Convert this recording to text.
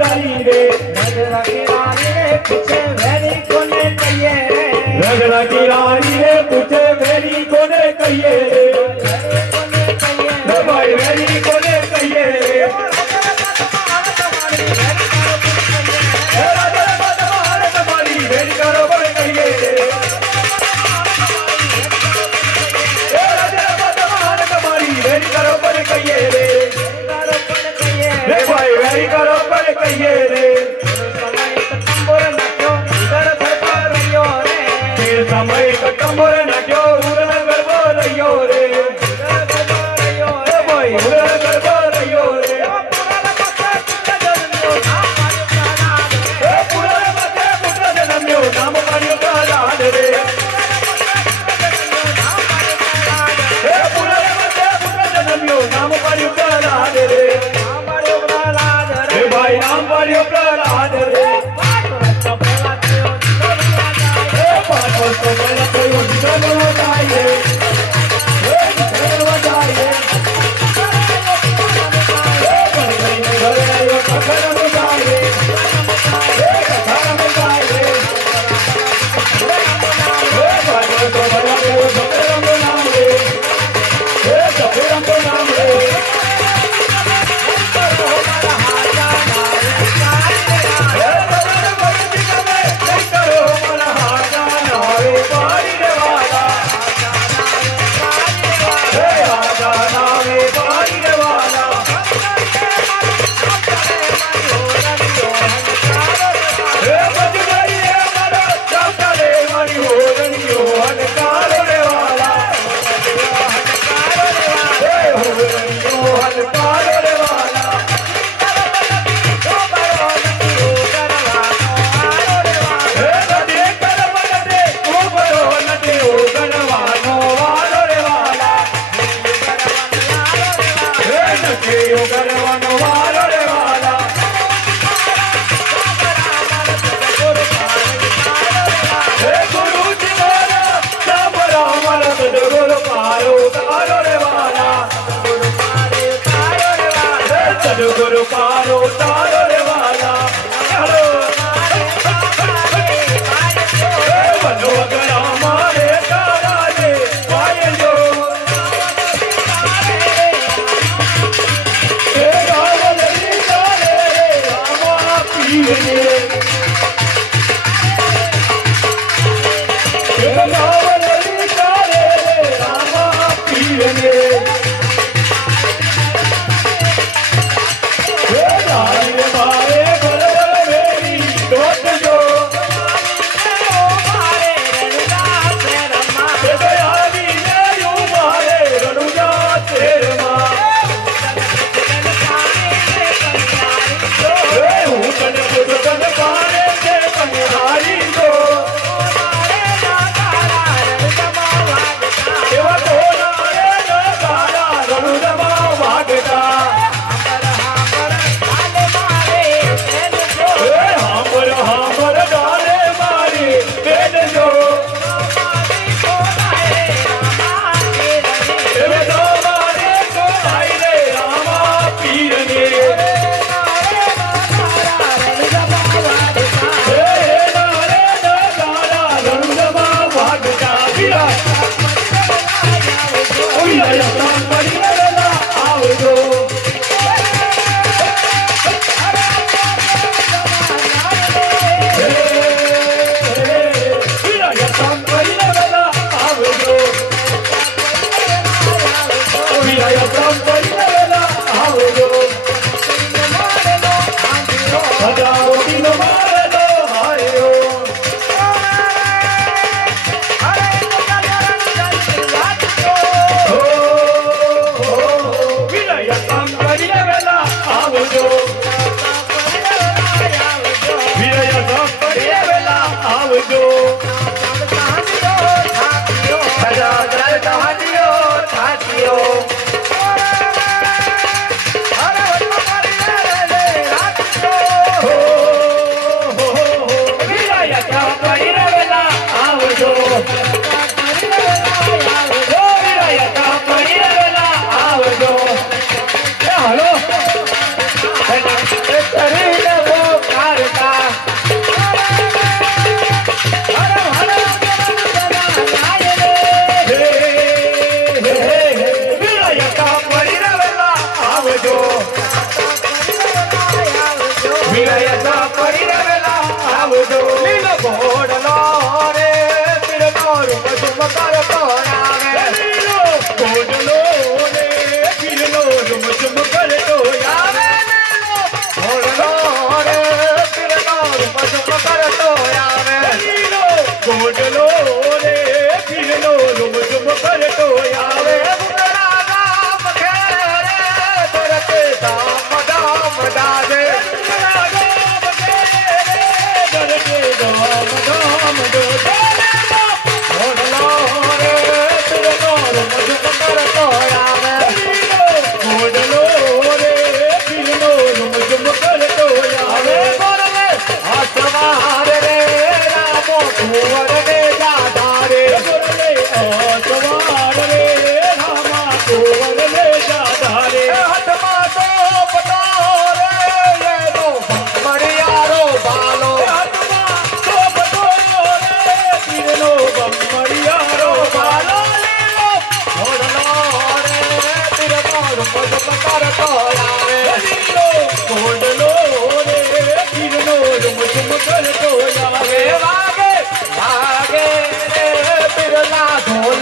गरीबे रानी रानी কারও তা